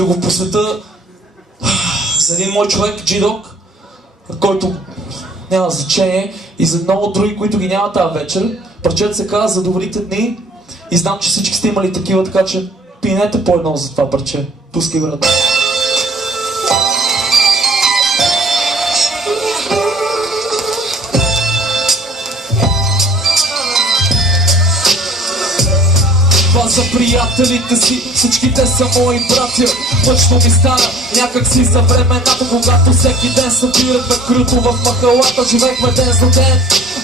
да го посвета за един мой човек, G-Dog, който няма значение, и за много други, които ги няма тази вечер. Парчето се казва "За добрите дни" и знам, че всички сте имали такива, така че пинете по едно за това парче. Пускай, брат. Това за приятелите си, всичките са мои братя. Мъчно ми стана някак си за времената, когато всеки ден събирахме круто в махалата. Живехме ден за ден,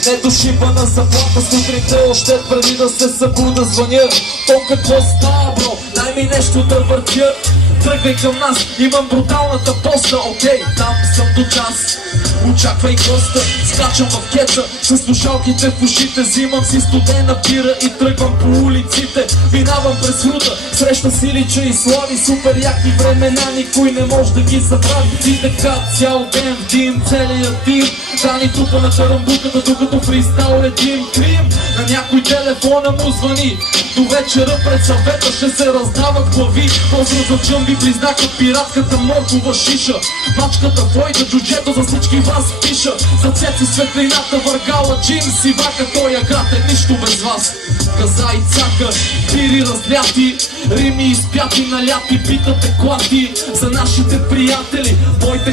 не дошибана заплата. Сутринта още преди да се събуда звъня: "То какво става, бро? Дай ми нещо да въртя." Тръгвай към нас, имам бруталната поста. Окей, там съм до час, очаквай госта. Скачам в кеца с слушалките в ушите, взимам си студена бира и тръгвам по улиците. Минавам през рута, среща Силича и Слави. Супер яки времена, никой не може да ги забрави. И така цял ден в дим, целият тим. Дани тупа на тарамбуката, докато фристайл редим крим. На някой телефона му звъни, до вечера пред съвета ще се раздават глави. Поздрав за Джъмби, близнака, пиратката, моркова шиша. Мачката, Флойда, джуджето, за всички вас пиша. За Цеци светлината, въргала, Джим, сивака. Тоя град е нищо без вас. Каза и цака, пири разляти, рими изпяти, наляти, питате клати. За нашите приятели, твоите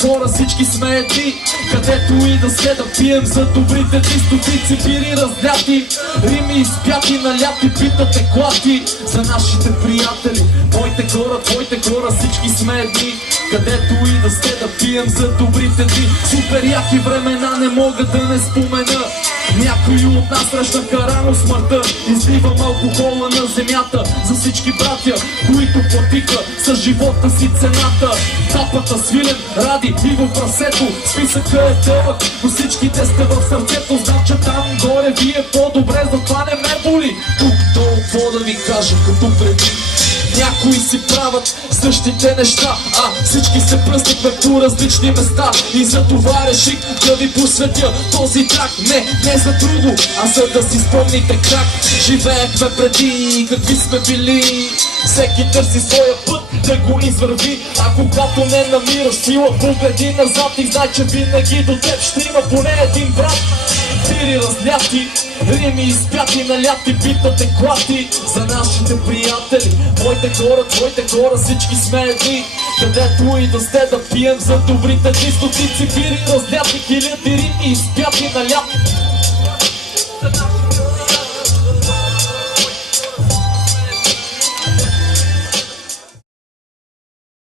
хора, всички сме едни. Където и да се да пием за добрите дни. Стотици пири разляти, рими изпяти, наляти, питате клати. За нашите приятели, твоите хора, всички сме едни. Където и да сте да пием за добрите дни. Супер яки времена не мога да не спомена. Някои от нас срещнаха рано смъртта. Изливам алкохола на земята за всички братя, които платиха с живота си цената. Тапата свилен, Ради и в прасето. Списъка е дълъг, но всичките сте в сърцето. Знам, че там горе ви е по-добре, затова не ме боли. Тук долу какво да ви кажа, като преди. Някои си правят същите неща, а всички се пръснахме по различни места. И за това реших да ви посветя този трак. Не за друго, а за да си спомните как живеехме преди, какви сме били. Всеки търси своя път да го извърви, а когато не намираш сила, погледни назад и знай, че винаги до теб ще има поне един брат. Пири разляти, рими изпяти, наляти, питате клати. За нашите приятели, твоите хора, всички сме едни. Където и да сте да пием за добрите дни. Стотици пири разляти, хиляди рими изпяти, наляти.